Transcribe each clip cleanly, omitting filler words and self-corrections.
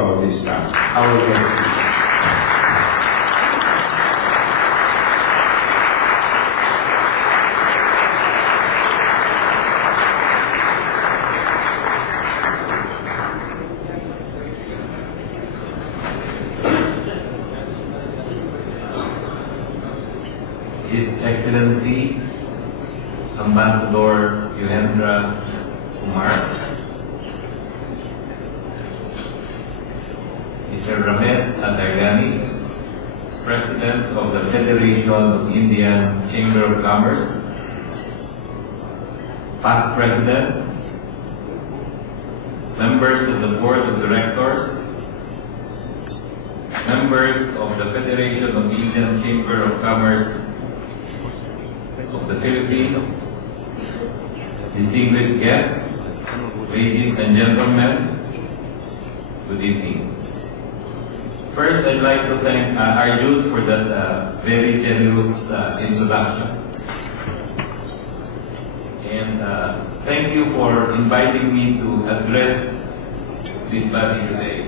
about this now. Our guest. His Excellency Ambassador Yulendra Kumar, Mr. Ramesh Adargani, President of the Federation of Indian Chamber of Commerce, past presidents, members of the Board of Directors, members of the Federation of Indian Chamber of Commerce of the Philippines, distinguished guests, ladies and gentlemen, good evening. First, I'd like to thank Arjun for that very generous introduction. And thank you for inviting me to address this body today.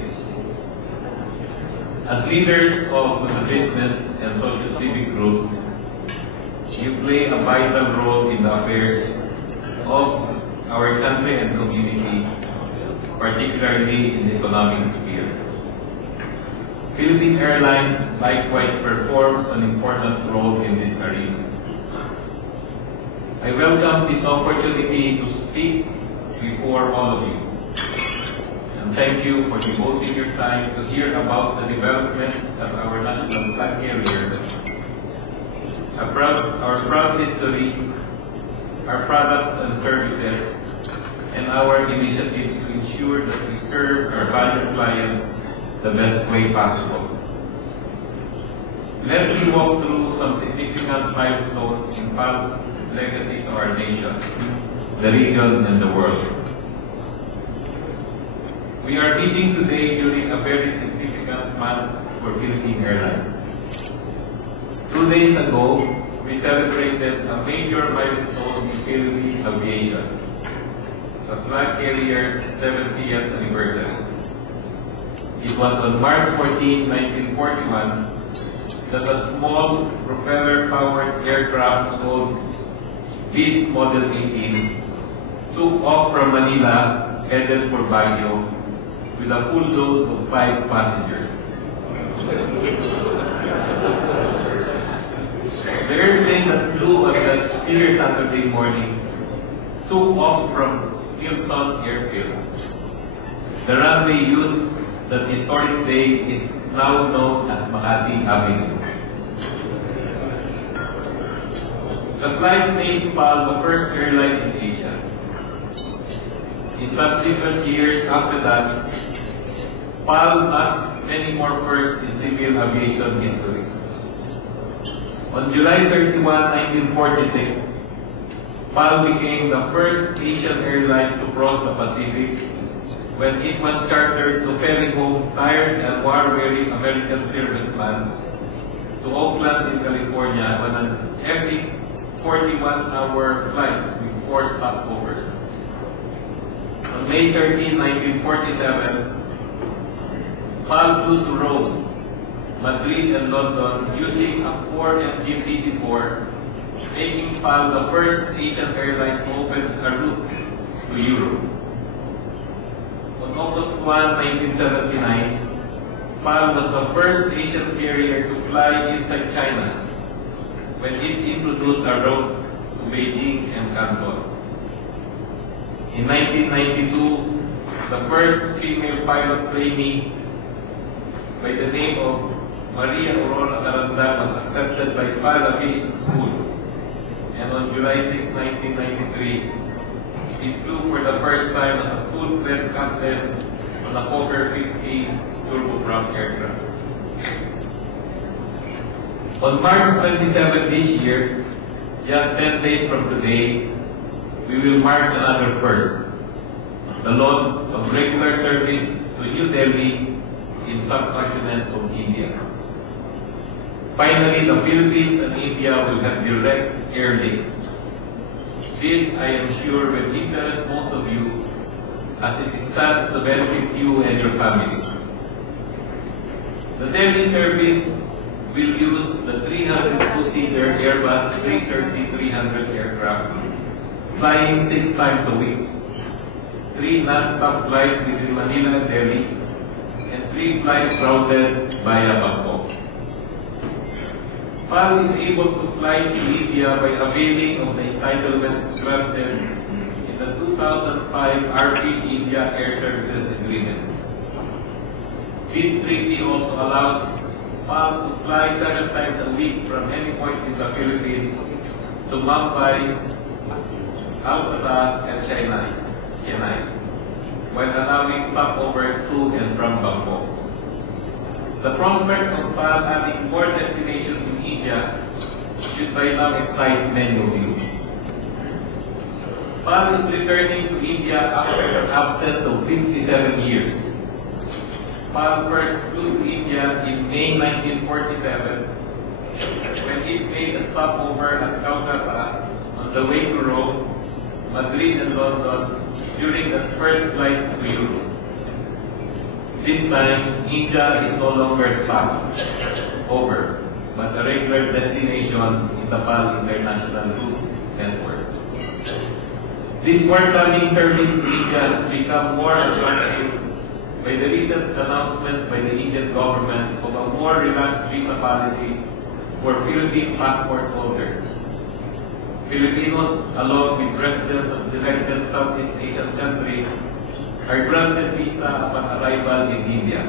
As leaders of the business and social civic groups, you play a vital role in the affairs of our country and community, particularly in the economic sphere. Philippine Airlines likewise performs an important role in this arena. I welcome this opportunity to speak before all of you, and thank you for devoting your time to hear about the developments of our national flag carrier, our proud history, our products and services, and our initiatives to ensure that we serve our valued clients the best way possible. Let me walk through some significant milestones in PAL's legacy to our nation, the region, and the world. We are meeting today during a very significant month for Philippine Airlines. 2 days ago, we celebrated a major milestone in Philippine aviation, the flag carrier's 70th anniversary. It was on March 14, 1941, that a small propeller-powered aircraft called Beech Model 18 took off from Manila, headed for Baguio, with a full load of 5 passengers. The airplane that flew on that clear Saturday morning took off from Houston Airfield. The runway used that historic day is now known as Makati Avenue. The flight made PAL the first airline in Asia. In subsequent years after that, PAL has many more firsts in civil aviation history. On July 31, 1946, PAL became the first Asian airline to cross the Pacific when it was chartered to ferry home tired and war-weary American servicemen to Oakland in California on an epic 41-hour flight with 4 stopovers. On May 13, 1947, PAL flew to Rome, Madrid, and London using a Ford engine DC-4, making PAL the first Asian airline to open a route to Europe. On August 1, 1979, PAL was the first Asian carrier to fly inside China when it introduced a route to Beijing and Canton. In 1992, the first female pilot trainee by the name of Maria Aurora Caranda was accepted by PAL Aviation School, and on July 6, 1993, she flew for the first time as a full-fledged captain on a Fokker 50 turboprop aircraft. On March 27 this year, just 10 days from today, we will mark another first, the launch of regular service to New Delhi in subcontinent of India. Finally, the Philippines and India will have direct air links. This, I am sure, will interest most of you as it stands to benefit you and your families. The Delhi service will use the 302-seater Airbus A330-300 aircraft, flying 6 times a week, 3 non-stop flights between Manila and Delhi, and 3 flights routed via Bangkok. PAL is able to fly to India by availing of the entitlements granted in the 2005 RP India Air Services Agreement. This treaty also allows PAL to fly 7 times a week from any point in the Philippines to Mumbai, Calcutta, and Chennai, while allowing stopovers to and from Bangkok. The prospect of PAL adding more destinations in India should by now excite many of you. PAL is returning to India after an absence of 57 years. PAL first flew to India in May 1947 when it made a stopover at Calcutta on the way to Rome, Madrid, and London during the first flight to Europe. This time, India is no longer stopover, but a regular destination in the PAL International Route network. This forthcoming service to India has become more attractive by the recent announcement by the Indian government of a more relaxed visa policy for Philippine passport holders. Filipinos, along with residents of selected Southeast Asian countries, are granted visa upon arrival in India.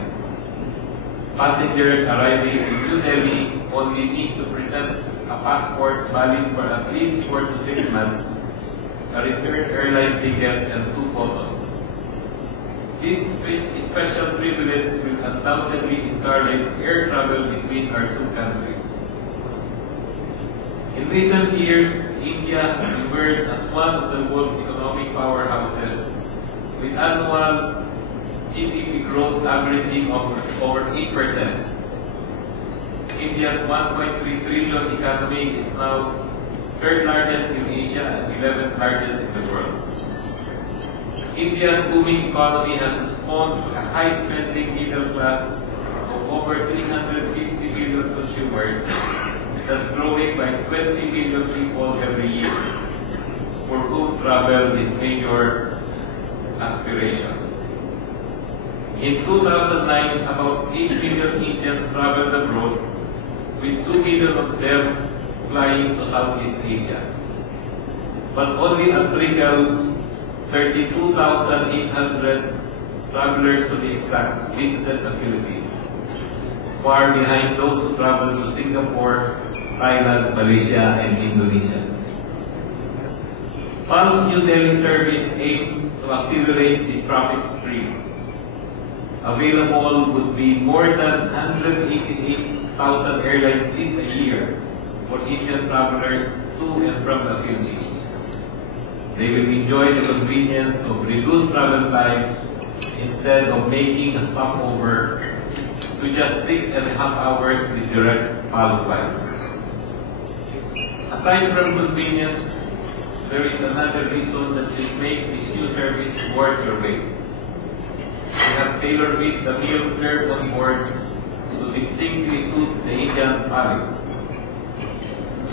Passengers arriving in New Delhi only need to present a passport valid for at least 4 to 6 months, a return airline ticket, and 2 photos. This special privilege will undoubtedly encourage air travel between our two countries. In recent years, India has emerged as one of the world's economic powerhouses, with annual GDP growth averaging over 8%. India's 1.3 trillion economy is now 3rd largest in Asia and 11th largest in the world. India's booming economy has spawned a high-spending middle class of over 350 million consumers that's growing by 20 million people every year, for whom travel is major aspiration. In 2009, about 8 million Indians traveled abroad, with 2 million of them flying to Southeast Asia. But only a trickle, 32,800 travelers to be exact, visited the Philippines, far behind those who traveled to Singapore, Thailand, Malaysia, and Indonesia. PAL's New Delhi service aims to accelerate this traffic stream. Available would be more than 188,000 airline seats a year for Indian travelers to and from the Philippines. They will enjoy the convenience of reduced travel time instead of making a stopover to just 6.5 hours with direct PAL flights. Aside from convenience, there is another reason that will make this new service worth your wait. We have tailor-made the meals served on board to distinctly suit the Indian palate.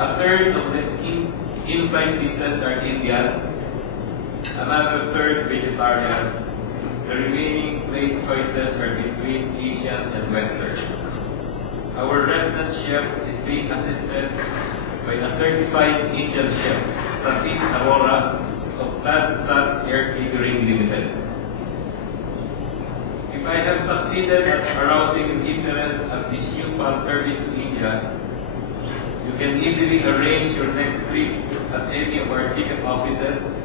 A third of the in-flight dishes are Indian, another third vegetarian. The remaining plate choices are between Asian and Western. Our resident chef is being assisted by a certified Indian chef, Satish Arora of Ladsats Air Catering Limited. If I have succeeded at arousing interest at this new PAL service to India, you can easily arrange your next trip at any of our ticket offices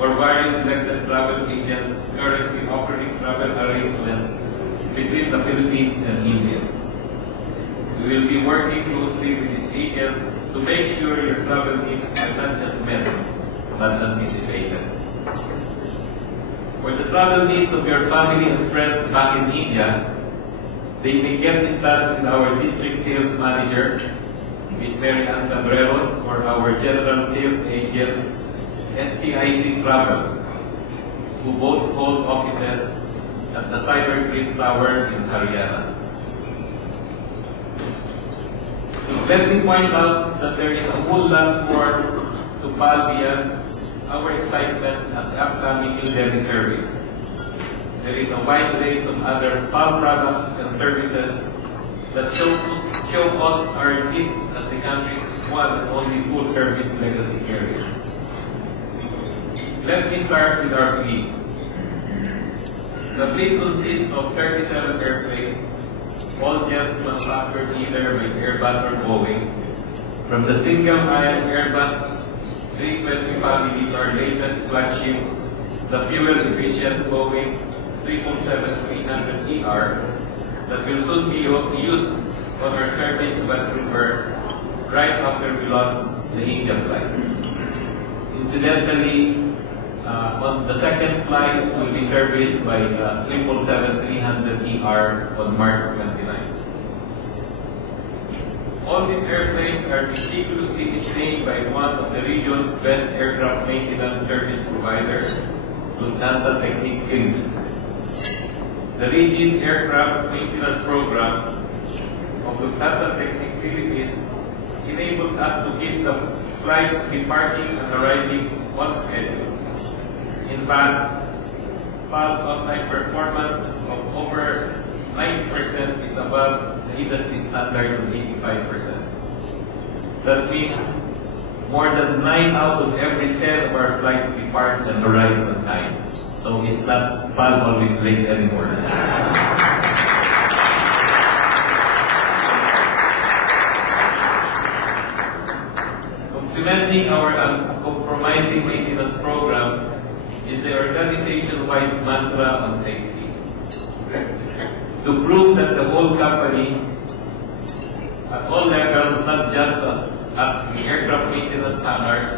or various selected travel agents currently offering travel arrangements between the Philippines and India. We will be working closely with these agents to make sure your travel needs are not just met, but anticipated. For the travel needs of your family and friends back in India, they may get in touch with our district sales manager, Ms. Mary Ann Cabreros, or our general sales agent, STIC Travel, who both hold offices at the Cyber Prince Tower in Haryana. Let me point out that there is a whole lot more to PAL beyond our excitement at the upcoming New Delhi service. There is a wide range of other PAL products and services that show us our needs as the country's one and only full-service legacy carrier. Let me start with our fleet. The fleet consists of 37 airplanes, all jets manufactured either by Airbus or Boeing, from the single-aisle Airbus 320 family to our latest flagship, the fuel-efficient Boeing 777-300ER, that will soon be used on our service to Vancouver right after we launch the India flights. Incidentally, on the second flight will be serviced by the 777-300ER on March 29th. All these airplanes are meticulously maintained by one of the region's best aircraft maintenance service providers, Lufthansa Technik Philippines. The rigid aircraft maintenance program of Lufthansa Technik Philippines enabled us to keep the flights departing and arriving on schedule. In fact, PAL's on-time performance of over 90% is above the industry standard of 85%. That means more than 9 out of every 10 of our flights depart and arrive on time. So it's not PAL always late anymore. Complementing our uncompromising maintenance program is the organization-wide mantra on safety. To prove that the whole company, at all levels, not just as the aircraft maintenance handlers,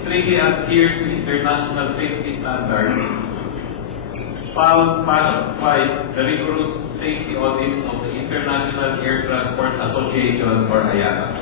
strictly adheres to international safety standards, PAL passed twice the rigorous safety audit of the International Air Transport Association, or IATA.